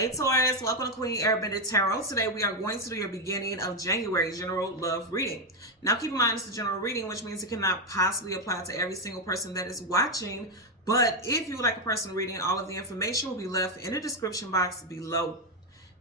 Hey Taurus, welcome to Queen Airbender Tarot. Today we are going to do your beginning of January general love reading. Now keep in mind it's a general reading, which means it cannot possibly apply to every single person that is watching. But if you would like a personal reading, all of the information will be left in the description box below.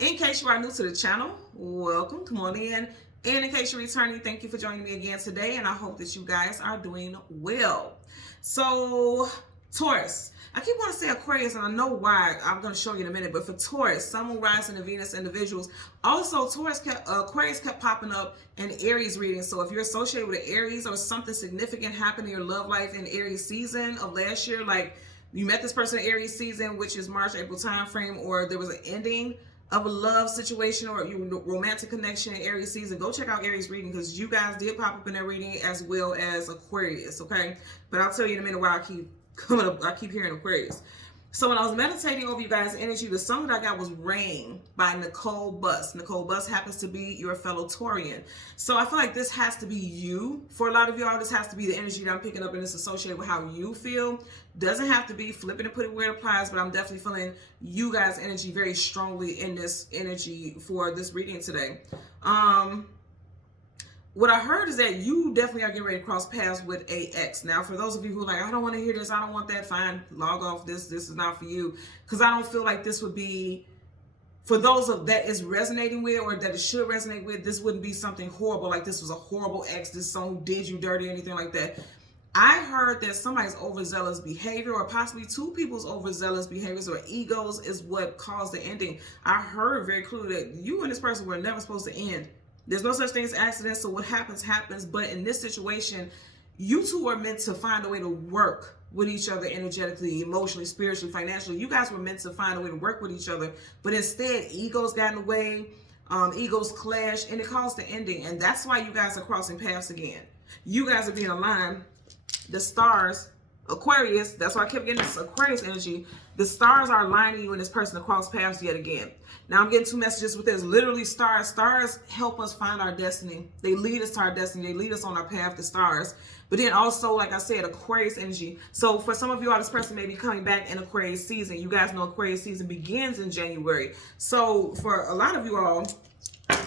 In case you are new to the channel, welcome, come on in. And in case you're returning, thank you for joining me again today, and I hope that you guys are doing well. So, Taurus, I keep wanting to say Aquarius, and I know why. I'm going to show you in a minute. But for Taurus, Sun, Moon, Rising, and Venus individuals. Also, Aquarius kept popping up in Aries readings. So if you're associated with an Aries or something significant happened in your love life in Aries season of last year, like you met this person in Aries season, which is March, April time frame, or there was an ending of a love situation or you romantic connection in Aries season, go check out Aries reading because you guys did pop up in that reading as well as Aquarius, okay? But I'll tell you in a minute why I keep coming up, I keep hearing Aquarius. So when I was meditating over you guys' energy, the song that I got was Rain by Nicole Buss. Nicole Buss happens to be your fellow Taurian. So I feel like this has to be you. For a lot of y'all, this has to be the energy that I'm picking up and it's associated with how you feel. Doesn't have to be flipping and putting where it applies, but I'm definitely feeling you guys' energy very strongly in this energy for this reading today. What I heard is that you definitely are getting ready to cross paths with a ex. Now, for those of you who are like, I don't want to hear this, I don't want that, fine, log off, this is not for you. Because I don't feel like this would be, for those of that is resonating with or that it should resonate with, this wouldn't be something horrible, like this was a horrible ex, this someone who did you dirty, anything like that. I heard that somebody's overzealous behavior or possibly two people's overzealous behaviors or egos is what caused the ending. I heard very clearly that you and this person were never supposed to end. There's no such thing as accidents, so what happens, happens. But in this situation, you two are meant to find a way to work with each other energetically, emotionally, spiritually, financially. You guys were meant to find a way to work with each other. But instead, egos got in the way, egos clashed, and it caused the ending. And that's why you guys are crossing paths again. You guys are being aligned. The stars, Aquarius, that's why I kept getting this Aquarius energy. The stars are aligning you and this person to cross paths yet again. Now I'm getting two messages with this. Literally stars. Stars help us find our destiny. They lead us to our destiny. They lead us on our path to stars. But then also, like I said, Aquarius energy. So for some of you all, this person may be coming back in Aquarius season. You guys know Aquarius season begins in January. So for a lot of you all,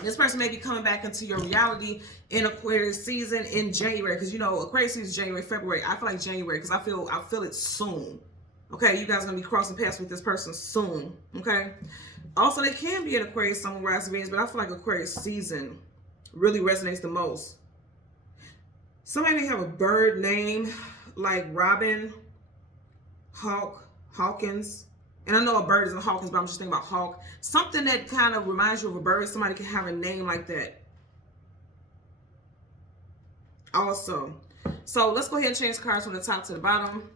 this person may be coming back into your reality in Aquarius season in January. Because you know, Aquarius season is January, February. I feel like January because I feel it soon. Okay, you guys are going to be crossing paths with this person soon. Okay. Also, they can be in Aquarius, Sun, Moon, Rising, Venus, but I feel like Aquarius season really resonates the most. Somebody may have a bird name like Robin, Hawk, Hawkins. And I know a bird isn't Hawkins, but I'm just thinking about Hawk. Something that kind of reminds you of a bird. Somebody can have a name like that. Also. So let's go ahead and change cards from the top to the bottom.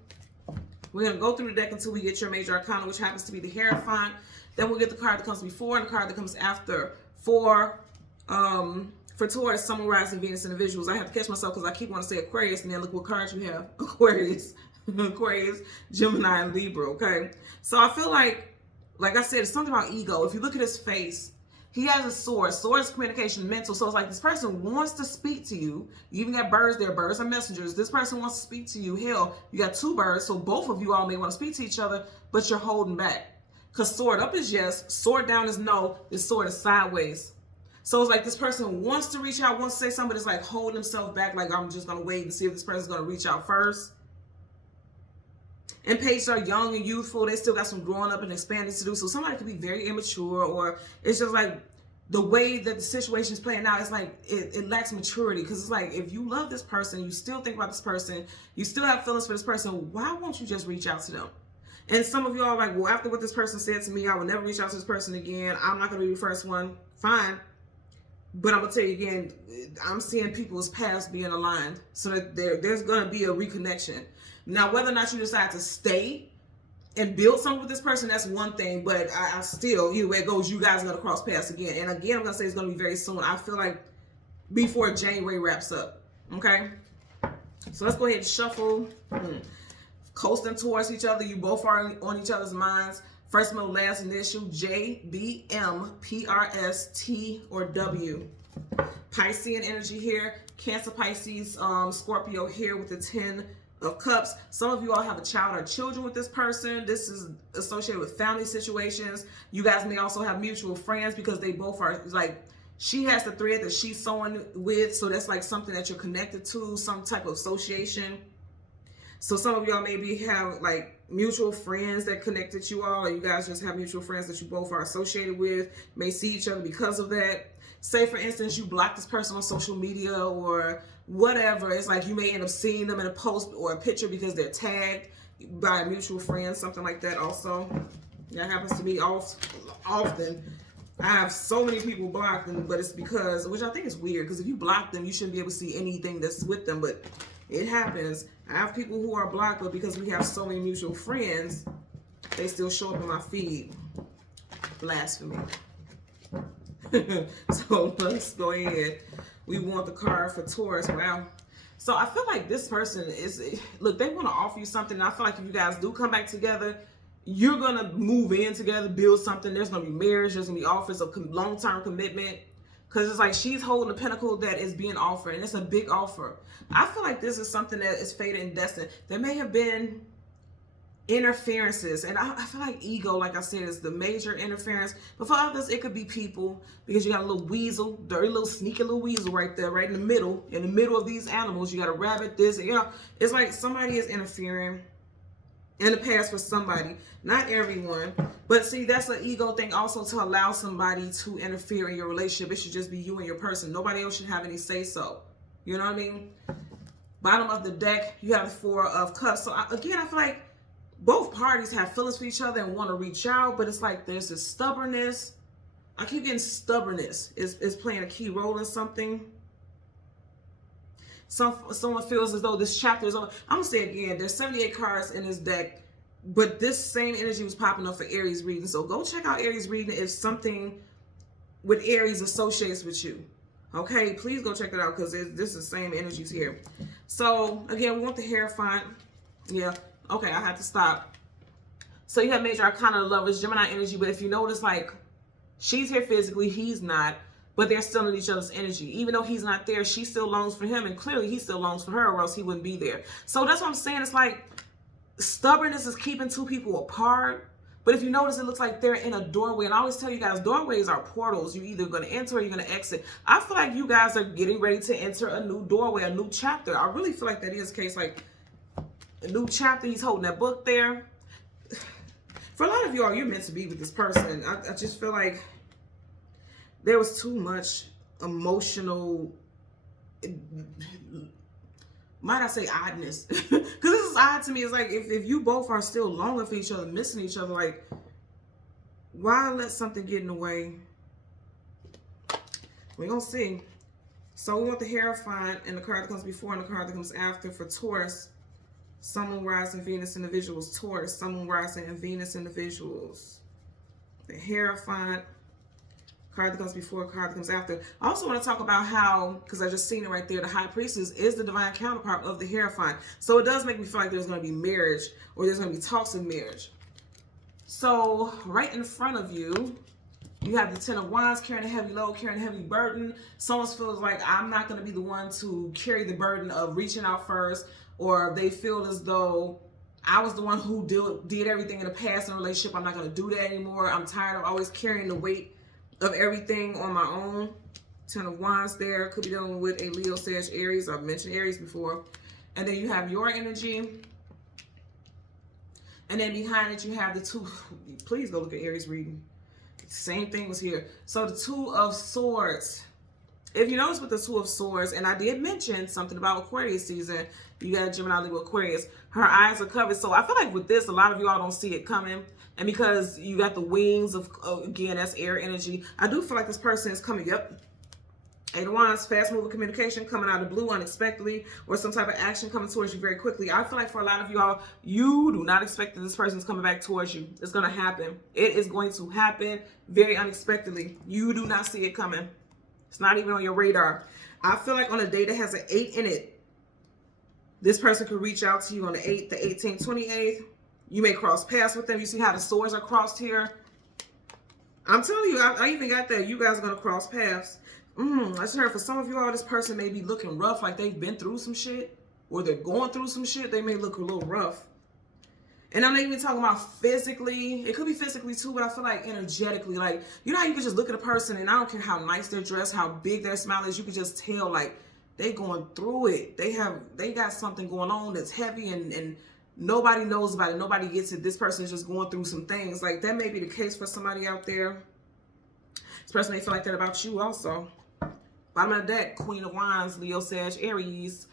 We're going to go through the deck until we get your major arcana, which happens to be the Hierophant. Then we'll get the card that comes before and the card that comes after for Taurus, Sun, Moon, Rising, Venus individuals. I have to catch myself because I keep wanting to say Aquarius, and then look what cards you have. Aquarius, Aquarius, Gemini, and Libra, okay? So I feel like I said, it's something about ego. If you look at his face, he has a sword. Sword is communication, mental. So it's like this person wants to speak to you. You even got birds there. Birds are messengers. This person wants to speak to you. Hell, you got two birds, so both of you all may want to speak to each other, but you're holding back. Because sword up is yes, sword down is no, this sword is sideways. So it's like this person wants to reach out, wants to say something, but it's like holding himself back, like I'm just going to wait and see if this person's going to reach out first. And pages are young and youthful. They still got some growing up and expanding to do. So somebody could be very immature, or it's just like the way that the situation is playing out, it's like it lacks maturity. Because it's like, if you love this person, you still think about this person, you still have feelings for this person, why won't you just reach out to them? And some of you are like, well, after what this person said to me, I will never reach out to this person again. I'm not going to be the first one. Fine. But I'm going to tell you again, I'm seeing people's paths being aligned so that there's going to be a reconnection. Now, whether or not you decide to stay and build something with this person, that's one thing. But I still, either way it goes, you guys are going to cross paths again. And again, I'm going to say it's going to be very soon. I feel like before January wraps up. Okay? So let's go ahead and shuffle. Coasting towards each other. You both are on each other's minds. First, middle, last initial, J, B, M, P, R, S, T, or W. Piscean energy here. Cancer, Pisces, Scorpio here with the 10 of Cups. Some of you all have a child or children with this person. This is associated with family situations. You guys may also have mutual friends because they both are like, she has the thread that she's sewing with. So that's like something that you're connected to, some type of association. So some of y'all maybe have like mutual friends that connected you all, or you guys just have mutual friends that you both are associated with, may see each other because of that. Say for instance, you block this person on social media or whatever. It's like you may end up seeing them in a post or a picture because they're tagged by a mutual friend, something like that also. That happens to me often. I have so many people blocked them, but it's because, which I think is weird, because if you block them, you shouldn't be able to see anything that's with them, but it happens. I have people who are blocked, but because we have so many mutual friends, they still show up in my feed. Blasphemy. So let's go ahead. We want the card for Taurus. Wow. So I feel like this person is, look, they want to offer you something. And I feel like if you guys do come back together, you're going to move in together, build something. There's going to be marriage. There's going to be offers of long-term commitment. Because it's like she's holding a pinnacle that is being offered. And it's a big offer. I feel like this is something that is fated and destined. There may have been interferences. And I feel like ego, like I said, is the major interference. But for others, it could be people. Because you got a little weasel, dirty little sneaky little weasel right there, right in the middle. In the middle of these animals, you got a rabbit, this, you know. It's like somebody is interfering in the past for somebody, not everyone. But see, that's an ego thing also, to allow somebody to interfere in your relationship. It should just be you and your person. Nobody else should have any say so. You know what I mean? Bottom of the deck, you have the Four of Cups. So again, I feel like both parties have feelings for each other and want to reach out, but it's like there's this stubbornness. I keep getting stubbornness is playing a key role in something. Someone feels as though this chapter is over. I'm going to say again, there's 78 cards in this deck, but this same energy was popping up for Aries reading. So go check out Aries reading if something with Aries associates with you. Okay, please go check it out because this is the same energies here. So again, we want the Hierophant. Yeah, okay, I had to stop. So you have Major Arcana Lovers, Gemini energy, but if you notice, like, she's here physically, he's not. But they're still in each other's energy. Even though he's not there, she still longs for him. And clearly he still longs for her, or else he wouldn't be there. So that's what I'm saying. It's like stubbornness is keeping two people apart. But if you notice, it looks like they're in a doorway. And I always tell you guys, doorways are portals. You're either going to enter or you're going to exit. I feel like you guys are getting ready to enter a new doorway, a new chapter. I really feel like that is the case. Like a new chapter. He's holding that book there. For a lot of y'all, you're meant to be with this person. I just feel like there was too much emotional, might I say oddness? Because this is odd to me. It's like if you both are still longing for each other, missing each other, like, why let something get in the way? We're going to see. So we want the Hierophant and the card that comes before and the card that comes after for Taurus. Sun, Moon, Rising, Venus individuals. Taurus, Sun, Moon, Rising, and Venus individuals. The Hierophant. Card that comes before, card that comes after. I also want to talk about how, because I just seen it right there, the High Priestess is the divine counterpart of the Hierophant. So it does make me feel like there's going to be marriage, or there's going to be talks of marriage. So right in front of you, you have the Ten of Wands, carrying a heavy load, carrying a heavy burden. Someone feels like I'm not going to be the one to carry the burden of reaching out first, or they feel as though I was the one who did everything in the past in a relationship. I'm not going to do that anymore. I'm tired of always carrying the weight of everything on my own. Ten of Wands there. Could be dealing with a Leo, Sag, Aries. I've mentioned Aries before. And then you have your energy. And then behind it, you have the two. Please go look at Aries reading. Same thing was here. So the Two of Swords. If you notice with the Two of Swords, and I did mention something about Aquarius season. You got a Gemini, Libra, Aquarius. Her eyes are covered. So I feel like with this, a lot of y'all don't see it coming. And because you got the wings of, again, that's air energy. I do feel like this person is coming up. Eight of Wands, fast moving communication coming out of the blue unexpectedly, or some type of action coming towards you very quickly. I feel like for a lot of y'all, you do not expect that this person is coming back towards you. It's going to happen. It is going to happen very unexpectedly. You do not see it coming. It's not even on your radar. I feel like on a day that has an 8 in it, this person could reach out to you on the 8th, the 18th, 28th. You may cross paths with them. You see how the swords are crossed here? I'm telling you, I even got that. You guys are going to cross paths. I just heard for some of you all, this person may be looking rough, like they've been through some shit. or they're going through some shit, they may look a little rough. And I'm not even talking about physically. It could be physically too, but I feel like energetically. Like, you know how you can just look at a person and I don't care how nice they're dressed, how big their smile is, you can just tell like they going through it. They got something going on that's heavy and nobody knows about it. Nobody gets it. This person is just going through some things. Like, that may be the case for somebody out there. This person may feel like that about you also. Bottom of the deck, Queen of Wands, Leo, Sag, Aries.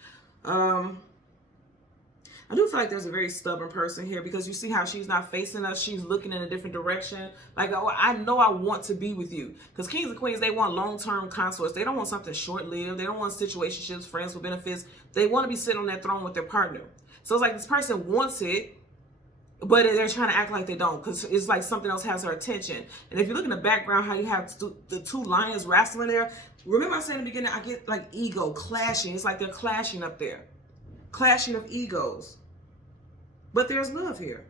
I do feel like there's a very stubborn person here because you see how she's not facing us. She's looking in a different direction. Like, oh, I know I want to be with you. Because kings and queens, they want long-term consorts. They don't want something short-lived. They don't want situationships, friends with benefits. They want to be sitting on that throne with their partner. So it's like this person wants it, but they're trying to act like they don't because it's like something else has her attention. And if you look in the background, how you have the two lions wrestling there. Remember I said in the beginning, I get like ego clashing. It's like they're clashing up there. Clashing of egos. But there's love here.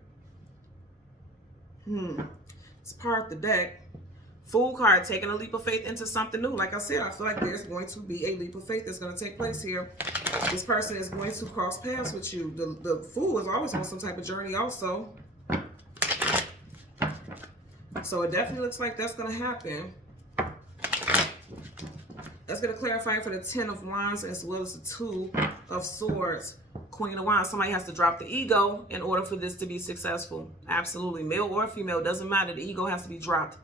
It's part of the deck. Fool card, taking a leap of faith into something new. Like I said, I feel like there's going to be a leap of faith that's going to take place here. This person is going to cross paths with you. The Fool is always on some type of journey also. So it definitely looks like that's going to happen. That's going to clarify for the 10 of Wands as well as the 2 of Swords. Queen of Wands. Somebody has to drop the ego in order for this to be successful. Absolutely. Male or female, doesn't matter. The ego has to be dropped.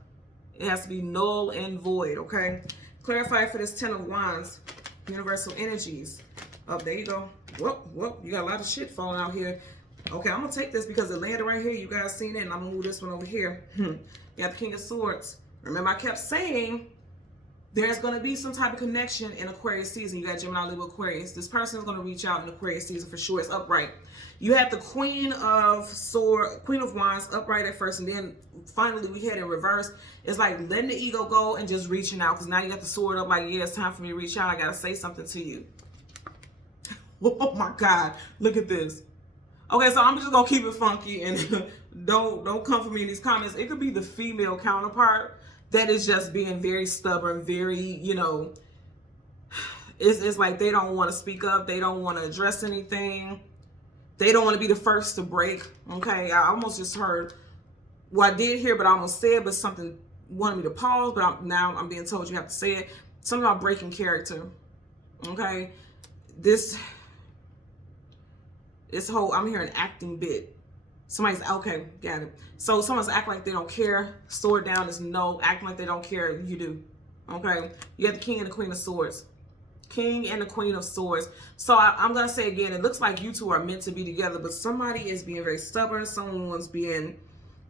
It has to be null and void, okay? Clarify for this 10 of Wands. Universal energies. Oh, there you go. Whoop. You got a lot of shit falling out here. Okay, I'm going to take this because it landed right here. You guys seen it, and I'm going to move this one over here. You got the King of Swords. Remember, I kept saying there's going to be some type of connection in Aquarius season. You got Gemini, Libra, Aquarius. This person is going to reach out in Aquarius season for sure. It's upright. You have the Queen of Wands upright at first, and then finally we head in reverse. It's like letting the ego go and just reaching out, because now you got the sword up like, yeah, it's time for me to reach out. I got to say something to you. Oh my God. Look at this. Okay, so I'm just going to keep it funky and don't come for me in these comments. It could be the female counterpart that is just being very stubborn, very, you know, it's like they don't want to speak up. They don't want to address anything. They don't want to be the first to break. Okay, I almost just heard, well, I did hear, but I almost said, but something wanted me to pause, but now I'm being told you have to say it. Something about breaking character. Okay, this whole, I'm hearing acting bit. Somebody's, okay, got it. So someone's acting like they don't care. Sword down is no. Acting like they don't care, you do. Okay? You have the King and the Queen of Swords. King and the Queen of Swords. So I'm going to say again, it looks like you two are meant to be together, but somebody is being very stubborn. Someone's being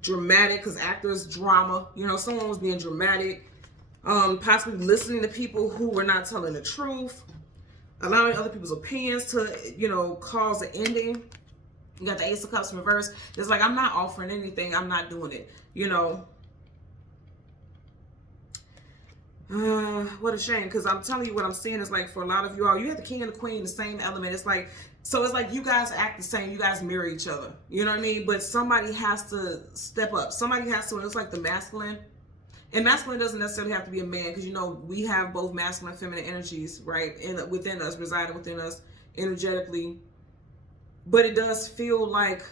dramatic, because actors, drama. You know, someone was being dramatic. Possibly listening to people who were not telling the truth. Allowing other people's opinions to, you know, cause an ending. You got the Ace of Cups in reverse. It's like, I'm not offering anything. I'm not doing it. You know. What a shame. Because I'm telling you what I'm seeing is like, for a lot of you all, you have the King and the Queen, the same element. It's like, so it's like you guys act the same. You guys mirror each other. You know what I mean? But somebody has to step up. Somebody has to, it's like the masculine. And masculine doesn't necessarily have to be a man, because, you know, we have both masculine and feminine energies, right? Within us, residing within us energetically. But it does feel like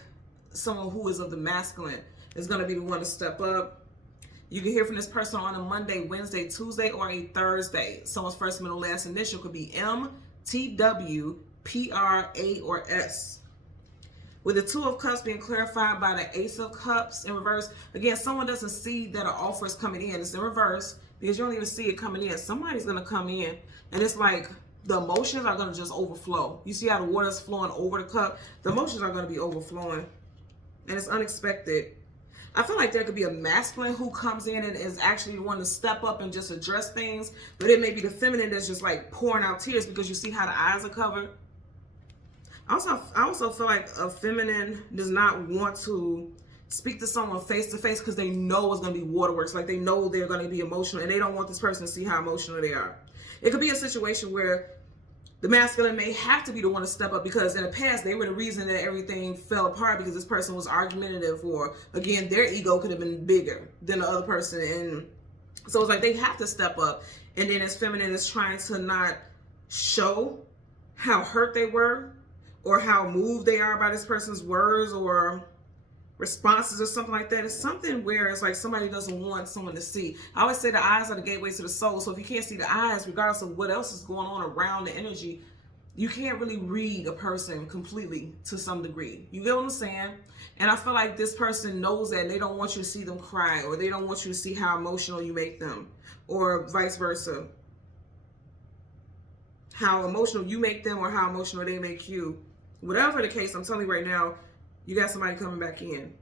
someone who is of the masculine is going to be the one to step up. You can hear from this person on a Monday, Wednesday, Tuesday, or a Thursday. Someone's first, middle, last initial could be M, T, W, P, R, A, or S. With the Two of Cups being clarified by the Ace of Cups in reverse. Again, someone doesn't see that an offer is coming in. It's in reverse because you don't even see it coming in. Somebody's going to come in, and it's like the emotions are going to just overflow. You see how the water is flowing over the cup? The emotions are going to be overflowing, and it's unexpected. I feel like there could be a masculine who comes in and is actually the one to step up and just address things, but it may be the feminine that's just like pouring out tears because you see how the eyes are covered. I also feel like a feminine does not want to speak to someone face to face because they know it's going to be waterworks. Like, they know they're going to be emotional, and they don't want this person to see how emotional they are. It could be a situation where the masculine may have to be the one to step up, because in the past they were the reason that everything fell apart, because this person was argumentative, or again, their ego could have been bigger than the other person. And so it's like they have to step up. And then as feminine is trying to not show how hurt they were, or how moved they are by this person's words or responses or something like that. It's something where it's like somebody doesn't want someone to see. I always say the eyes are the gateway to the soul. So if you can't see the eyes, regardless of what else is going on around the energy, you can't really read a person completely to some degree. You get what I'm saying? And I feel like this person knows that, and they don't want you to see them cry, or they don't want you to see how emotional you make them, or vice versa. How emotional you make them or how emotional they make you. Whatever the case, I'm telling you right now, you got somebody coming back in.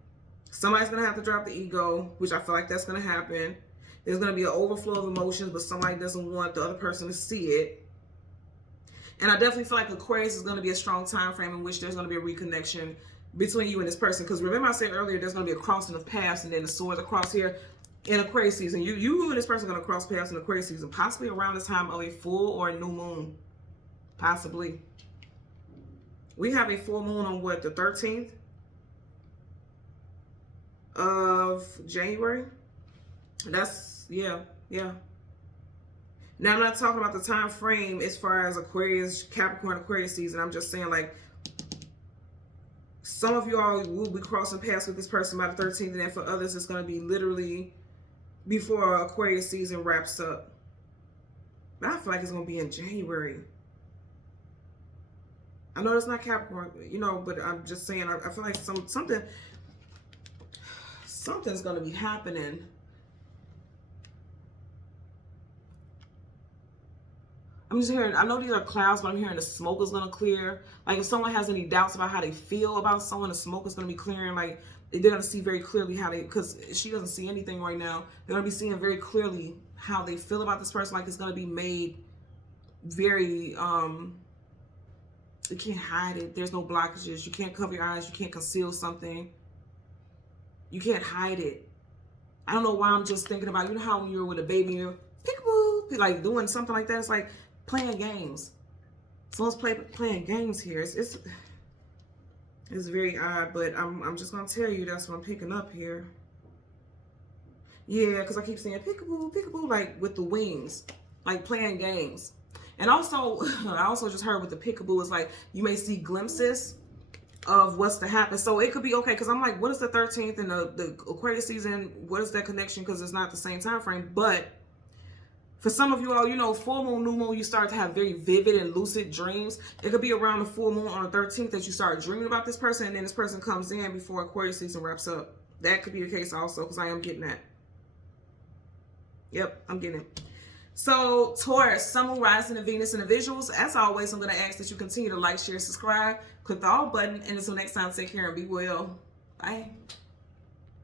Somebody's going to have to drop the ego, which I feel like that's going to happen. There's going to be an overflow of emotions, but somebody doesn't want the other person to see it. And I definitely feel like Aquarius is going to be a strong time frame in which there's going to be a reconnection between you and this person. Because remember I said earlier, there's going to be a crossing of paths, and then the swords across here in Aquarius season. You and this person are going to cross paths in Aquarius season, possibly around the time of a full or a new moon. Possibly. We have a full moon on what, the 13th of January? That's, yeah. Now, I'm not talking about the time frame as far as Aquarius, Capricorn, Aquarius season. I'm just saying, like, some of you all will be crossing paths with this person by the 13th, and then for others, it's going to be literally before Aquarius season wraps up. But I feel like it's going to be in January. I know it's not Capricorn, you know, but I'm just saying, I feel like something's going to be happening. I'm just hearing, I know these are clouds, but I'm hearing the smoke is going to clear. Like, if someone has any doubts about how they feel about someone, the smoke is going to be clearing. Like, they're going to see very clearly how they, because she doesn't see anything right now. They're going to be seeing very clearly how they feel about this person. Like, it's going to be made very, you can't hide it. There's no blockages. You can't cover your eyes. You can't conceal something. You can't hide it. I don't know why I'm just thinking about, you know how when you're with a baby, you're peekaboo, like doing something like that. It's like playing games. Someone's playing games here. It's very odd, but I'm just gonna tell you that's what I'm picking up here. Yeah, because I keep saying peekaboo, peekaboo, like with the wings, like playing games. And also, I also just heard with the peekaboo is like you may see glimpses of what's to happen. So it could be okay, because I'm like, what is the 13th and the Aquarius season? What is that connection? Because it's not the same time frame. But for some of you all, you know, full moon, new moon, you start to have very vivid and lucid dreams. It could be around the full moon on the 13th that you start dreaming about this person, and then this person comes in before Aquarius season wraps up. That could be the case also, because I am getting that. Yep, I'm getting it. So, Taurus, Sun, Moon, Rising, and Venus in the visuals. As always, I'm going to ask that you continue to like, share, subscribe, click the all button, and until next time, take care and be well. Bye.